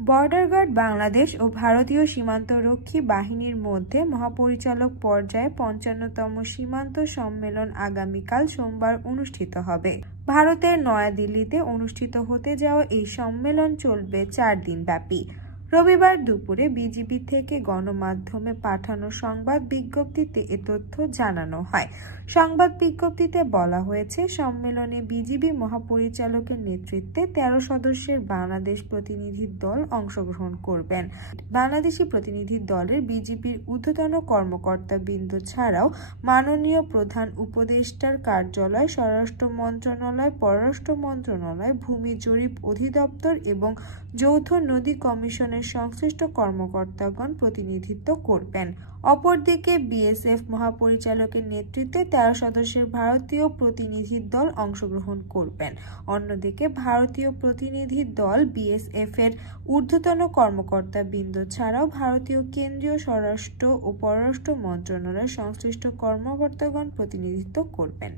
Border guard Bangladesh ও ভারতীয় সীমান্তরক্ষী বাহিনীর মধ্যে মহাপরিচালক পর্যায়ে ৫৫তম সীমান্ত সম্মেলন আগামীকাল সোমবার অনুষ্ঠিত হবে। ভারতের নয়াদিল্লিতে অনুষ্ঠিত হতে যাওয়া এই সম্মেলন চলবে ৪ দিন ব্যাপী। রবিবার দুপুরে বিজিবি থেকে গণমাধ্যমে পাঠানো সংবাদ বিজ্ঞপ্তিতে এ তথ্য জানানো হয়। সংবাদ বিজ্ঞপ্তিতে বলা হয়েছে, সম্মেলনে বিজিবি মহাপরিচালকের নেতৃত্বে ১৩ সদস্যের বাংলাদেশ প্রতিনিধি দল অংশগ্রহণ করবেন। বাংলাদেশি প্রতিনিধি দলের বিজিবির ঊর্ধ্বতন কর্মকর্তাবৃন্দ ছাড়াও মাননীয় প্রধান উপদেষ্টার কার্যালয়, স্বরাষ্ট্র মন্ত্রণালয়, পররাষ্ট্র মন্ত্রণালয়, ভূমি জরিপ অধিদপ্তর এবং যৌথ নদী কমিশনের সংশ্লিষ্ট কর্মকর্তাগণ প্রতিনিধিত্ব করবেন। অপরদিকে বিএসএফ মহাপরিচালকের নেতৃত্বে ১৩ সদস্যের ভারতীয় প্রতিনিধি দল অংশগ্রহণ করবেন। অন্যদিকে ভারতীয় প্রতিনিধি দল বিএসএফ এর ঊর্ধ্বতন কর্মকর্তাবৃন্দ ছাড়াও ভারতীয় কেন্দ্রীয় স্বরাষ্ট্র ও পররাষ্ট্র মন্ত্রণালয়ের সংশ্লিষ্ট কর্মকর্তাগণ প্রতিনিধিত্ব করবেন।